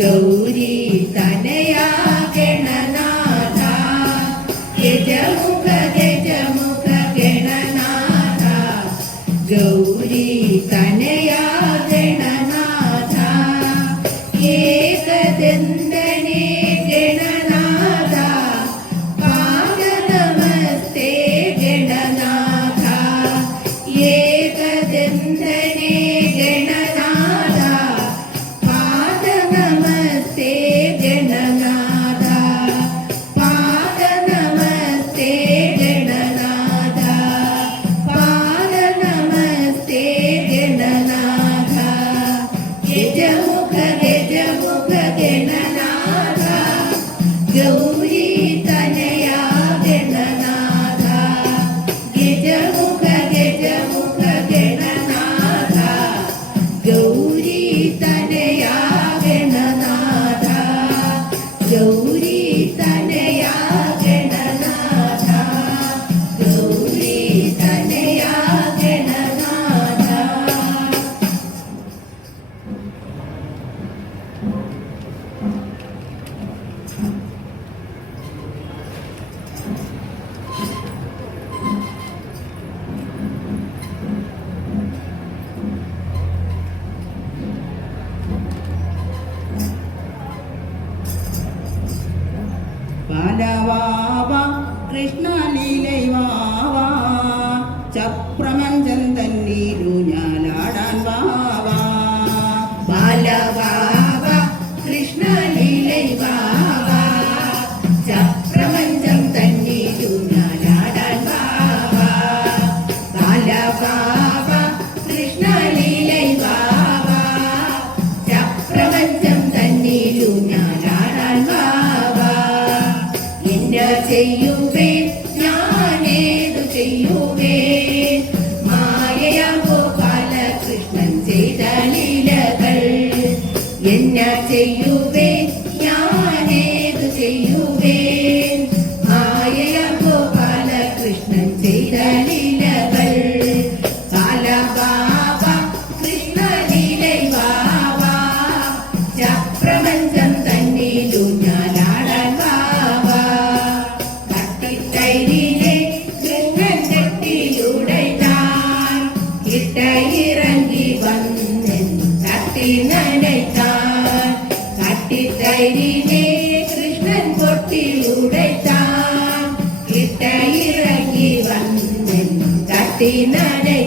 गौरी तनया गणनाथ गजमुख गणनाथ गौरी तनया गणनाथ एकदन्तने गणनाथ पाद नमस्ते गणनाथ एकदन्तने गणनाथ पाद नमस्ते गणनाथ पाद नमस्ते गणनाथ पाद नमस्ते गणनाथ गजमुख गणनाथ गौरी तनया गणनाथ गजमुख गणनाथ गौरी तनया गणनाथ गौरी तनया गणनाथ गौरी तनया गणनाथ ബാലവാവാ കൃഷ്ണലീലൈ വാവാ ചപ്രമഞ്ചൻ തന്നീരു ഞാലാടാൻ വാവാ ബാലവാവ കൃഷ്ണലീലൈ വാവ ചപ്രപഞ്ചം തന്നീരു ഞാലാടാൻ വാവ ബാലവാവ കൃഷ്ണലീലൈ വാവ ചപ്രപഞ്ചം തന്നീരു ഞാലാടാൻ വാവ എന്ന ചെയ്യുവേ ഞാനേതു ചെയ്യുവേ മായയ ഗോപാല കൃഷ്ണൻ ചെയ്ത ലീലകൾ എന്ന ചെയ്യുവേ ഞാനേതു ചെയ്യുവേ മായയ ഗോപാല കൃഷ്ണൻ ചെയ്ത ലീലകൾ ബാലവാവ കൃഷ്ണലീലൈ വാവ ചപ്രപഞ്ചം തന്നീലു ഞാലാടാൻ വാവ തട്ടിത്തൈരിലെ കൃഷ്ണൻ കെട്ടിയുടൈത്താൻ ഇട്ടയിറങ്ങി വന്നെൻ തട്ടി നനയ്ത്താൻ തട്ടിത്തൈരിലെ കൃഷ്ണൻ പൊട്ടിയുടൈത്താൻ ഇട്ടയിറങ്ങി വന്നെൻ തട്ടി നനയ്ത്താൻ